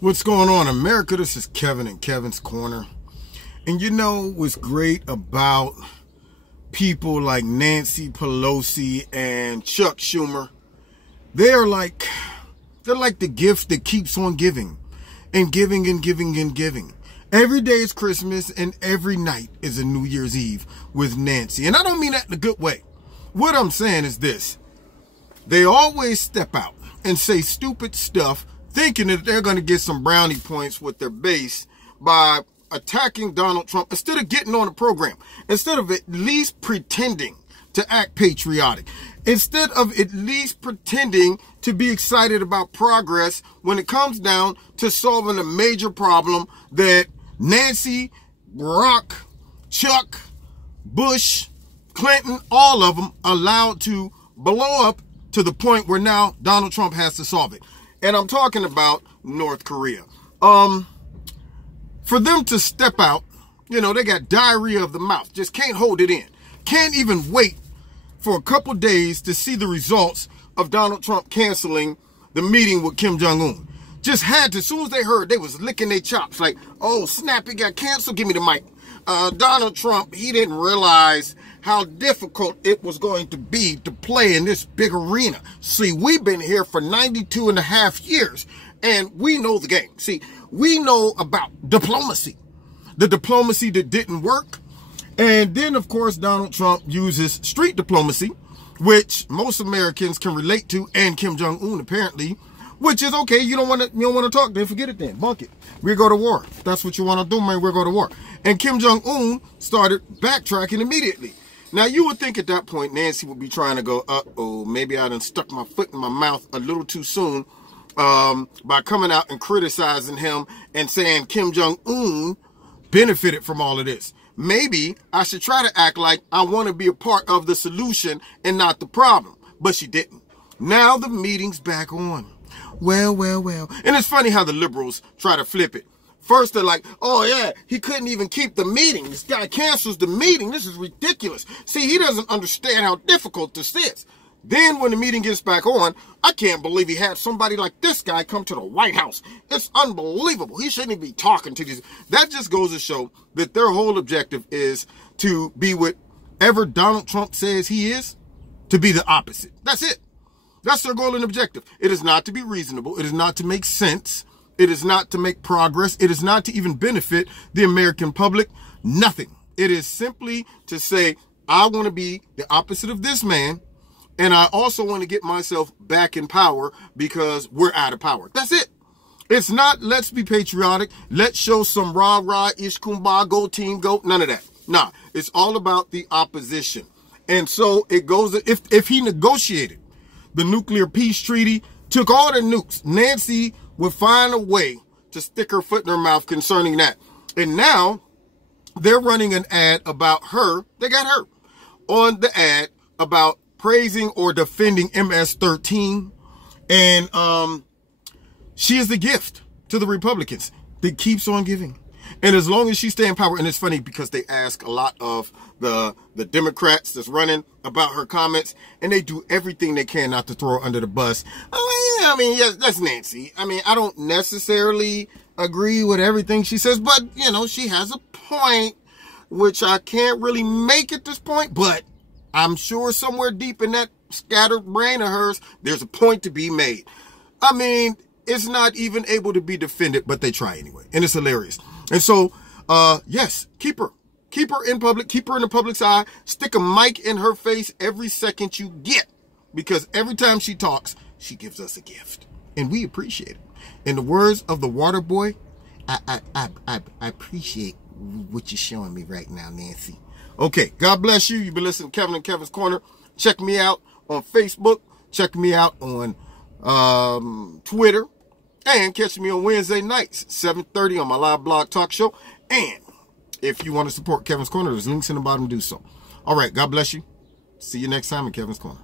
What's going on, America? This is Kevin in Kevin's Corner. And you know what's great about people like Nancy Pelosi and Chuck Schumer? They're like the gift that keeps on giving and giving and giving and giving. Every day is Christmas and every night is a New Year's Eve with Nancy. And I don't mean that in a good way. What I'm saying is this. They always step out and say stupid stuff thinking that they're going to get some brownie points with their base by attacking Donald Trump instead of getting on the program, instead of at least pretending to act patriotic, instead of at least pretending to be excited about progress when it comes down to solving a major problem that Nancy, Barack, Chuck, Bush, Clinton, all of them allowed to blow up to the point where now Donald Trump has to solve it. And I'm talking about North Korea. For them to step out, you know, they got diarrhea of the mouth, just can't hold it in. Can't even wait for a couple days to see the results of Donald Trump canceling the meeting with Kim Jong-un. Just had to, as soon as they heard, they was licking their chops like, oh, snap, it got canceled, give me the mic. Donald Trump, he didn't realize how difficult it was going to be to play in this big arena. See, we've been here for 92 and a half years, and we know the game. See, we know about diplomacy, the diplomacy that didn't work. And then, of course, Donald Trump uses street diplomacy, which most Americans can relate to, and Kim Jong-un apparently, which is okay. You don't want to talk, then forget it then. Bunk it. We go to war. If that's what you want to do, man, we'll go to war. And Kim Jong-un started backtracking immediately. Now, you would think at that point, Nancy would be trying to go, uh-oh, maybe I done stuck my foot in my mouth a little too soon by coming out and criticizing him and saying Kim Jong-un benefited from all of this. Maybe I should try to act like I want to be a part of the solution and not the problem. But she didn't. Now the meeting's back on. Well. And it's funny how the liberals try to flip it. First, they're like, oh, yeah, he couldn't even keep the meeting. This guy cancels the meeting. This is ridiculous. See, he doesn't understand how difficult this is. Then when the meeting gets back on, I can't believe he had somebody like this guy come to the White House. It's unbelievable. He shouldn't even be talking to these. That just goes to show that their whole objective is to be whatever Donald Trump says he is, to be the opposite. That's it. That's their goal and objective. It is not to be reasonable. It is not to make sense. It is not to make progress. It is not to even benefit the American public. Nothing. It is simply to say, I want to be the opposite of this man. And I also want to get myself back in power because we're out of power. That's it. It's not, let's be patriotic. Let's show some rah-rah, ish, kumbah, go team, go. None of that. Nah, it's all about the opposition. And so it goes, if he negotiated the nuclear peace treaty, took all the nukes, Nancy would find a way to stick her foot in her mouth concerning that. And now they're running an ad about her. They got her on the ad about praising or defending MS-13. And she is the gift to the Republicans that keeps on giving. And as long as she stays in power, and it's funny because they ask a lot of the Democrats that's running about her comments, and they do everything they can not to throw her under the bus. I mean, yes, that's Nancy. I mean, I don't necessarily agree with everything she says, but, you know, she has a point, which I can't really make at this point, but I'm sure somewhere deep in that scattered brain of hers, there's a point to be made. I mean, it's not even able to be defended, but they try anyway, and it's hilarious. And so, yes, keep her in public, keep her in the public's eye, stick a mic in her face every second you get, because every time she talks, she gives us a gift, and we appreciate it. In the words of the water boy, I appreciate what you're showing me right now, Nancy. Okay, God bless you. You've been listening to Kevin in Kevin's Corner. Check me out on Facebook. Check me out on Twitter. And catch me on Wednesday nights, 7:30 on my live blog talk show. And if you want to support Kevin's Corner, there's links in the bottom to do so. All right, God bless you. See you next time in Kevin's Corner.